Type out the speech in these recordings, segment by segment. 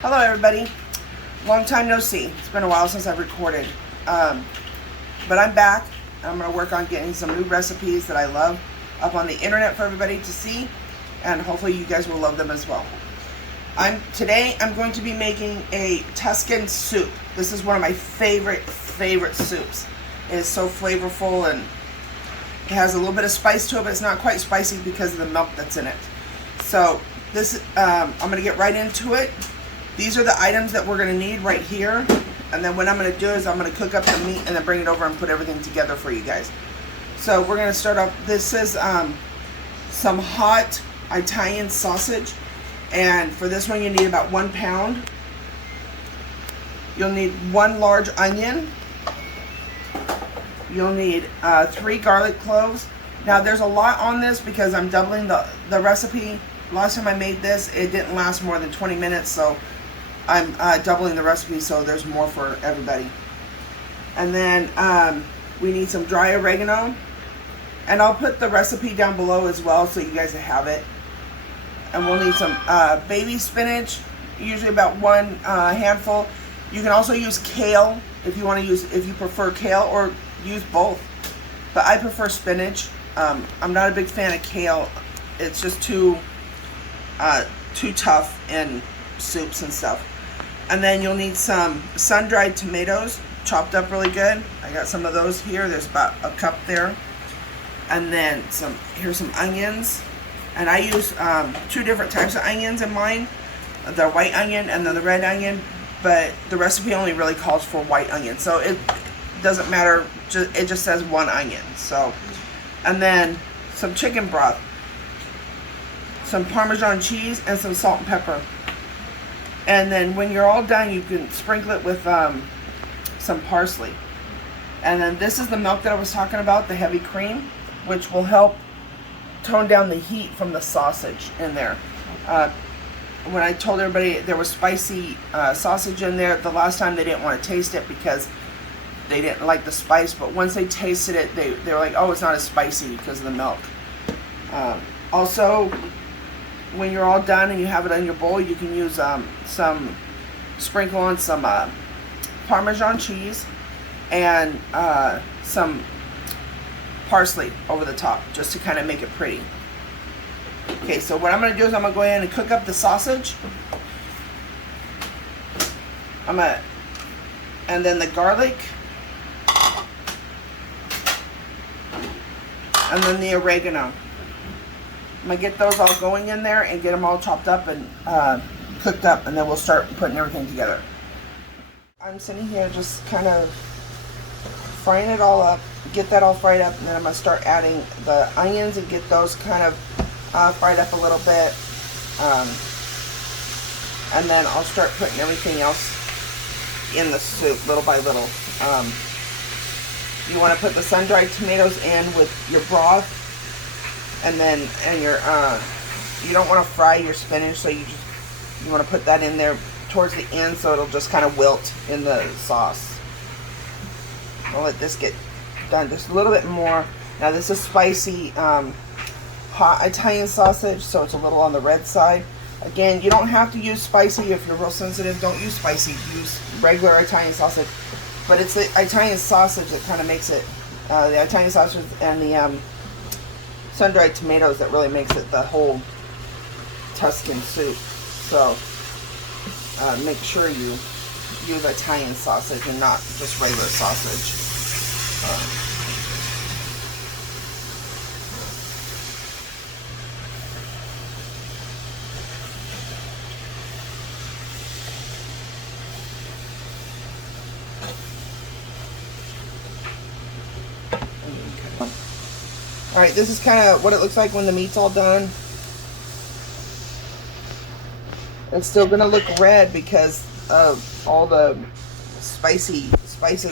Hello everybody, long time no see. It's been a while since I've recorded, but I'm back. I'm going to work on getting some new recipes that I love up on the internet for everybody to see, and hopefully you guys will love them as well. Today I'm going to be making a Tuscan soup. This is one of my favorite soups. It is so flavorful and it has a little bit of spice to it, but it's not quite spicy because of the milk that's in it. So this, I'm going to get right into it. These are the items that we're going to need right here. And then what I'm going to do is I'm going to cook up the meat and then bring it over and put everything together for you guys. So we're going to start off. This is some hot Italian sausage. And for this one you need about 1 pound. You'll need 1 large onion. You'll need 3 garlic cloves. Now there's a lot on this because I'm doubling the recipe. Last time I made this, it didn't last more than 20 minutes, so I'm doubling the recipe so there's more for everybody. And then we need some dry oregano. And I'll put the recipe down below as well so you guys have it. And we'll need some baby spinach, usually about 1 handful. You can also use kale if you want to use, if you prefer kale, or use both. But I prefer spinach. I'm not a big fan of kale. It's just too tough in soups and stuff. And then you'll need some sun-dried tomatoes, chopped up really good. I got some of those here. There's about a cup there. And then here's some onions. And I use 2 different types of onions in mine. The white onion and then the red onion. But the recipe only really calls for white onion. So it doesn't matter. It just says 1 onion. So, and then some chicken broth, some Parmesan cheese, and some salt and pepper. And then when you're all done, you can sprinkle it with some parsley. And then this is the milk that I was talking about, the heavy cream, which will help tone down the heat from the sausage in there. When I told everybody there was spicy sausage in there, the last time they didn't want to taste it because they didn't like the spice. But once they tasted it, they were like, oh, it's not as spicy because of the milk. Also, when you're all done and you have it in your bowl, you can use some sprinkle on some Parmesan cheese and some parsley over the top, just to kind of make it pretty. Okay, so what I'm going to do is I'm going to go in and cook up the sausage. And then the garlic, and then the oregano. I'm going to get those all going in there and get them all chopped up and cooked up, and then we'll start putting everything together. I'm sitting here just kind of frying it all up, get that all fried up, and then I'm going to start adding the onions and get those kind of fried up a little bit. And then I'll start putting everything else in the soup little by little. You want to put the sun-dried tomatoes in with your broth. And then, you don't want to fry your spinach, so you want to put that in there towards the end so it'll just kind of wilt in the sauce. I'll let this get done just a little bit more. Now this is spicy, hot Italian sausage, so it's a little on the red side. Again, you don't have to use spicy. If you're real sensitive, don't use spicy. Use regular Italian sausage. But it's the Italian sausage that kind of makes it, the Italian sausage and the sun-dried tomatoes that really makes it the whole Tuscan soup. So make sure you use Italian sausage and not just regular sausage. Alright, this is kind of what it looks like when the meat's all done. It's still going to look red because of all the spices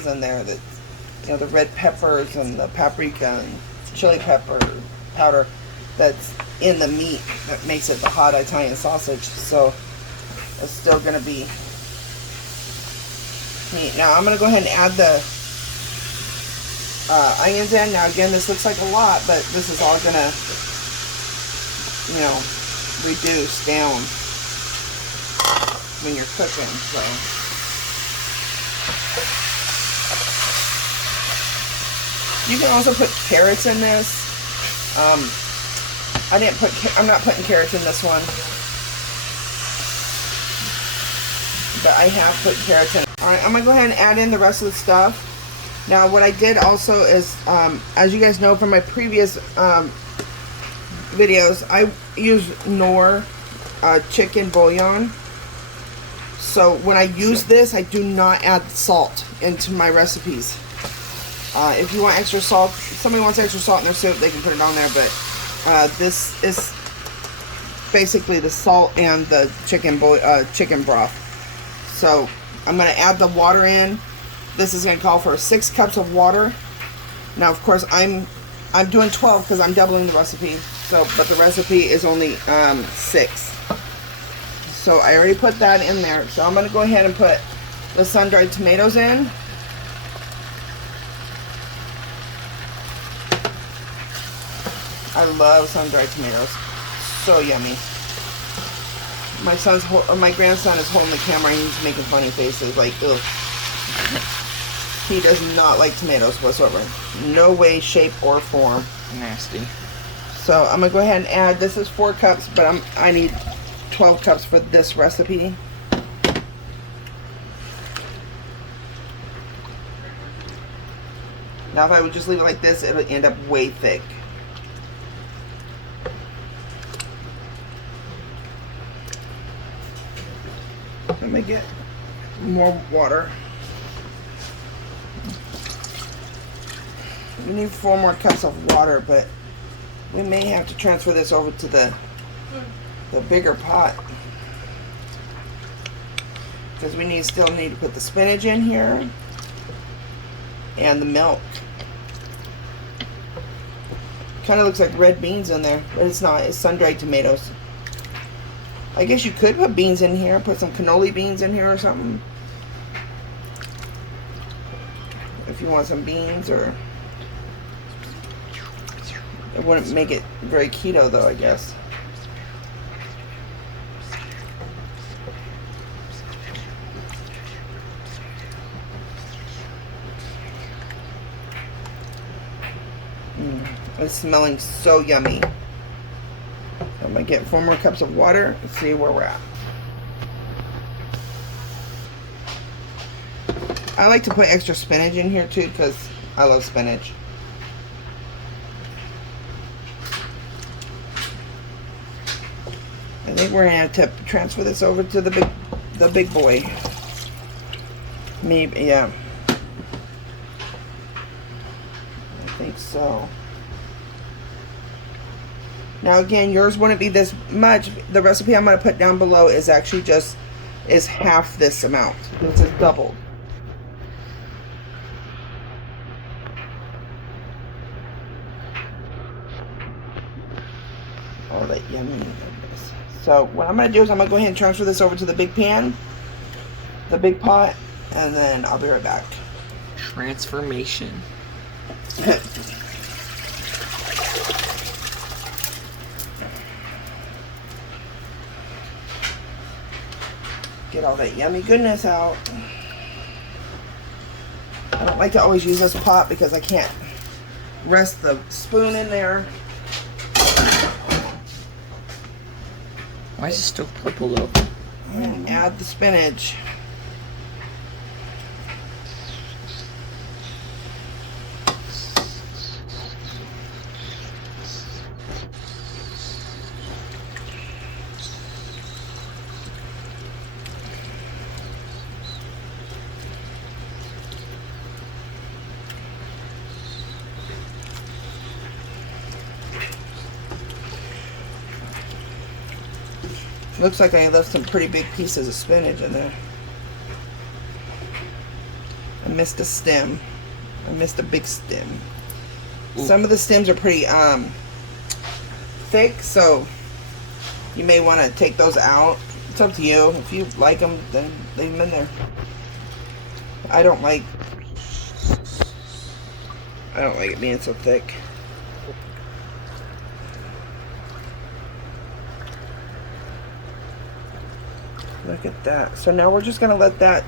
in there. That, you know, the red peppers and the paprika and chili pepper powder that's in the meat that makes it the hot Italian sausage. So it's still going to be neat. Now I'm going to go ahead and add the onions in. Now again, this looks like a lot, but this is all gonna, you know, reduce down when you're cooking. So you can also put carrots in this. I'm not putting carrots in this one, but I have put carrots in. All right, I'm gonna go ahead and add in the rest of the stuff. Now, what I did also is, as you guys know from my previous videos, I use Knorr chicken bouillon. So when I use this, I do not add salt into my recipes. If you want extra salt, if somebody wants extra salt in their soup, they can put it on there, but this is basically the salt and the chicken broth. So I'm going to add the water in. This is going to call for 6 cups of water. Now, of course, I'm doing 12 because I'm doubling the recipe. So, but the recipe is only 6. So I already put that in there. So I'm going to go ahead and put the sun-dried tomatoes in. I love sun-dried tomatoes. So yummy. My grandson is holding the camera and he's making funny faces like, ugh. He does not like tomatoes whatsoever. No way, shape, or form. Nasty. So I'm gonna go ahead and add. This is 4 cups, but I need 12 cups for this recipe. Now, if I would just leave it like this, it'll end up way thick. Let me get more water. We need 4 more cups of water, but we may have to transfer this over to the bigger pot, because we still need to put the spinach in here and the milk. Kind of looks like red beans in there, but it's not. It's sun-dried tomatoes. I guess you could put beans in here, put some cannoli beans in here or something, if you want some beans. Or it wouldn't make it very keto though, I guess. It's smelling so yummy. I'm gonna get 4 more cups of water and see where we're at. I like to put extra spinach in here too, because I love spinach. I think we're gonna have to transfer this over to the big boy. Maybe, yeah. I think so. Now again, yours wouldn't be this much. The recipe I'm going to put down below is actually is half this amount. This is doubled. Oh, that yummy goodness. So what I'm going to do is I'm going to go ahead and transfer this over to the big pan, the big pot, and then I'll be right back. Transformation. Get all that yummy goodness out. I don't like to always use this pot because I can't rest the spoon in there. Why is it still purple though? And add the spinach. Looks like I left some pretty big pieces of spinach in there. I missed a stem. I missed a big stem. Ooh. Some of the stems are pretty thick, so you may want to take those out. It's up to you. If you like them, then leave them in there. I don't like it being so thick. Look at that. So now we're just gonna let that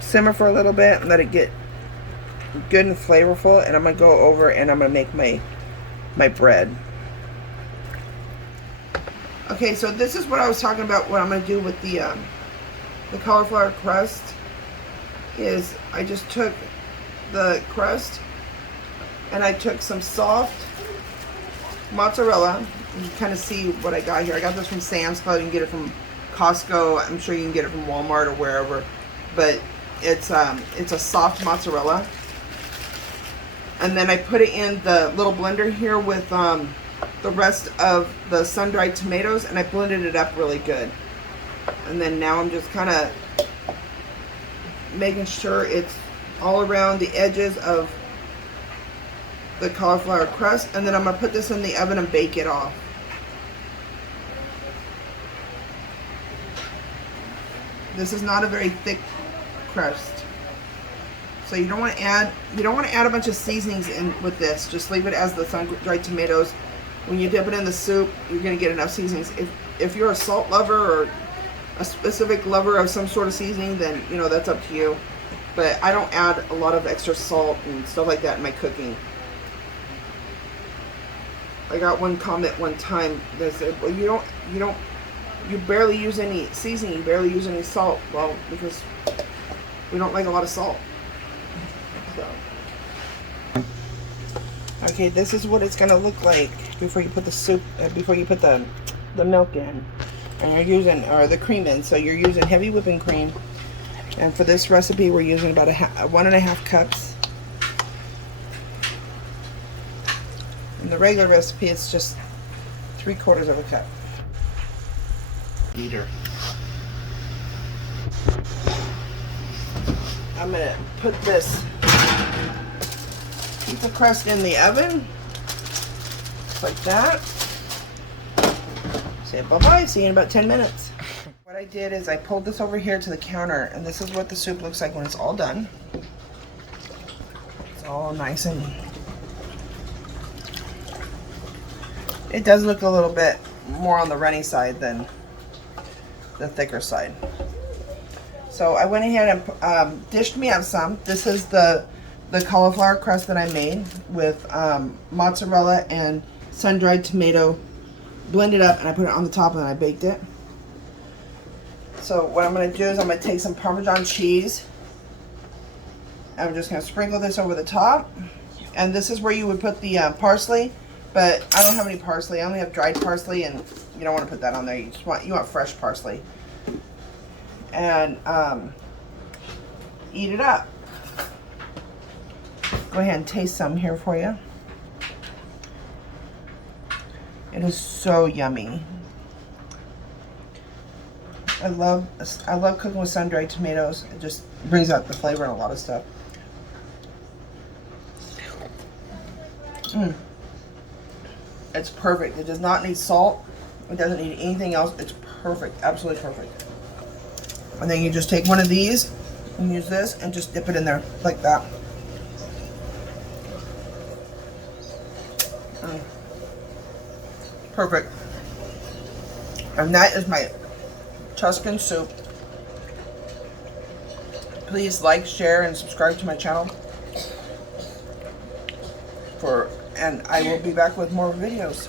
simmer for a little bit and let it get good and flavorful. And I'm gonna go over and I'm gonna make my bread. Okay, so this is what I was talking about. What I'm gonna do with the cauliflower crust is I just took the crust and I took some soft mozzarella. You can kind of see what I got here. I got this from Sam's Club. You can get it from Costco. I'm sure you can get it from Walmart or wherever. But it's a soft mozzarella. And then I put it in the little blender here with the rest of the sun-dried tomatoes, and I blended it up really good. And then now I'm just kind of making sure it's all around the edges of the cauliflower crust, and then I'm gonna put this in the oven and bake it off. This is not a very thick crust, so you don't want to add a bunch of seasonings in with this. Just leave it as the sun-dried tomatoes. When you dip it in the soup, you're gonna get enough seasonings. If you're a salt lover or a specific lover of some sort of seasoning, then you know that's up to you. But I don't add a lot of extra salt and stuff like that in my cooking. I got one comment one time that said, well, you barely use any seasoning, you barely use any salt. Well, because we don't like a lot of salt. So. Okay, this is what it's gonna look like before you put the soup, before you put the milk in, and you're using, or the cream in. So you're using heavy whipping cream, and for this recipe, we're using about 1.5 cups. In the regular recipe, it's just 3/4 of a cup. Eater. I'm gonna put this, keep the crust in the oven, like that. Say bye-bye, see you in about 10 minutes. What I did is I pulled this over here to the counter, and this is what the soup looks like when it's all done. It's all nice and... It does look a little bit more on the runny side than the thicker side. So I went ahead and dished me up some. This is the cauliflower crust that I made with mozzarella and sun-dried tomato blended up, and I put it on the top and then I baked it. So what I'm going to do is I'm going to take some Parmesan cheese. I'm just going to sprinkle this over the top. And this is where you would put the parsley. But I don't have any parsley. I only have dried parsley, and you don't want to put that on there. You want fresh parsley. And eat it up. Go ahead and taste some here for you. It is so yummy. I love cooking with sun-dried tomatoes. It just brings out the flavor in a lot of stuff. It's perfect. It does not need salt. It doesn't need anything else. It's perfect. Absolutely perfect. And then you just take one of these and use this and just dip it in there like that. Perfect. And that is my Tuscan soup. Please like, share, and subscribe to my channel. And I will be back with more videos.